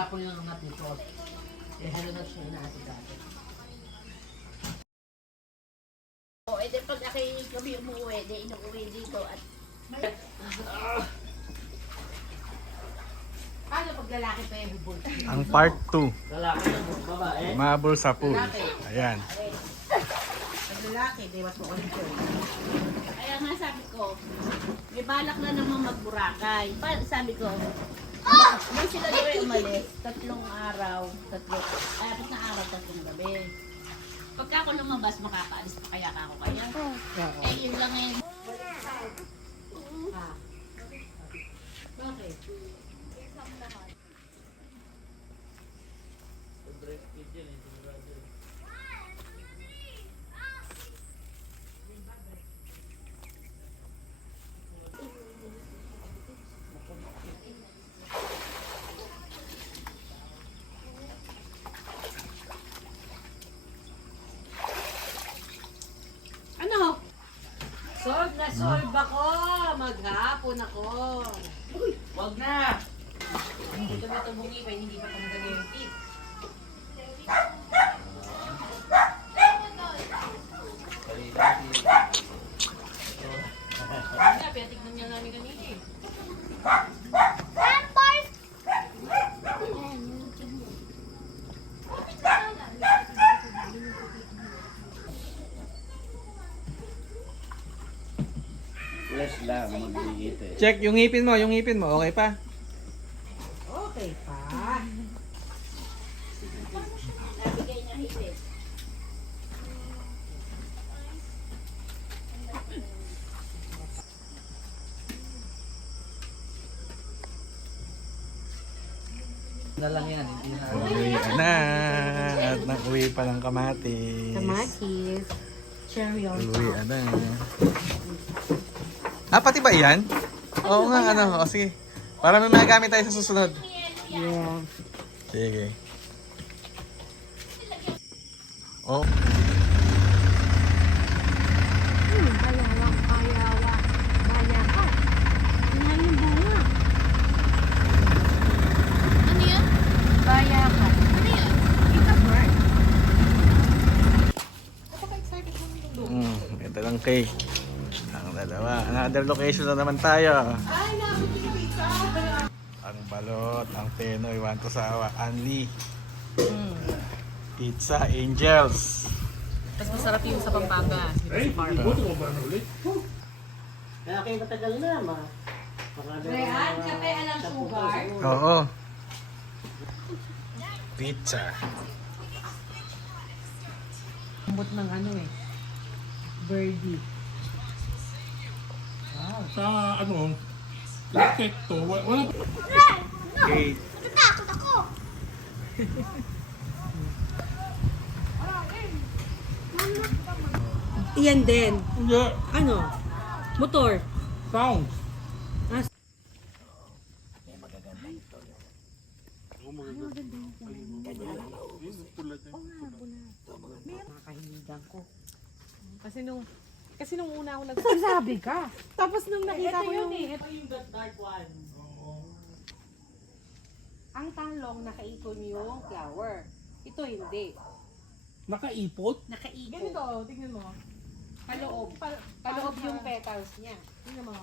kahapon yung angat nito. Eh, ano na siya na ate dati. O, edi pag kami umuwi, di inuwi dito at... Paano pag lalaki pa yung bubol? Ang part 2. Lalaki na babae. Mabul sa pool. Ayan. Pag lalaki, di mas mo ulit yun. Kaya nga sabi ko, may balak na naman magburakay. Sabi ko, may sila doon umalis, 3 araw, 4 na araw, 3 gabi. Pagka ako lumabas, makakaalis pa kaya ako kaya. Eh, yun lang eh. Ah. Bakit? Ano? Solve na solve ako! Maghapon ako! Wag na! Dito na ito bungipay, hindi pa tanggal yung teeth. Wala, pinatignan niya namin kanina eh. Flesh lang, mag-iit eh. Check yung ngipin mo, okay pa? Okay pa. Nabigay na hipit. Na lang yan, hindi na. Uwi na. At nag-uwi pa ng kamatis. Kamatis. Cherry on Uwi na. Ah, pati ba yan? Oo nga, ano. O, sige. Para may magamit tayo sa susunod. Yeah. Sige. Oh. Ano yan? Bayakan. Ano yan? Ika-burn. Ito lang cake. Ang dalawa. Another location na naman tayo. Ay, nakakita pizza! Ang balot, ang Penoy, want to sawa, Anli. Pizza Angels. Mas masarap yung sa Pampanga. Dito sa farm. Kaya kayo matagal na, ma. Rehan, kape alang sugar. Oo. Pizza. Ambot ng ano eh. Birdie. Sa ano, racket to, wala pa. Cake. Iyan din. Hindi, Ano? Motor. sounds. Nakahiligan ko. Kasi nung una ako nagsasabi ka. Tapos nung nakita ko yung... Ito yung dark one. Ang talong nakaikon yung flower. Ito hindi. Nakaipot? Nakaikon. Ganito, tingnan mo. Paloob. Paloob yung petals niya. Tingnan mo.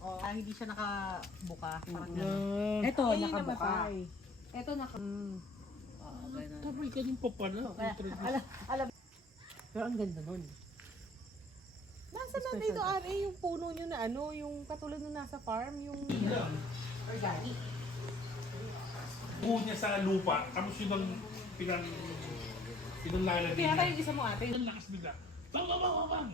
Oh, hindi siya nakabuka. Parang Ito, Ay, nakabuka. namatay. Ito, naka... Tabay ka din pa pala. Pero ang ganda nun. Nasa na dito, Ari, yung puno nyo na ano, yung katulad nung nasa farm, yung... Organic. Buo niya sa lupa, tapos yun ang pinaglalagay Kaya niya. yung isa mo, ate. Ang lakas bigla. Bang, bang, bang, bang, bang.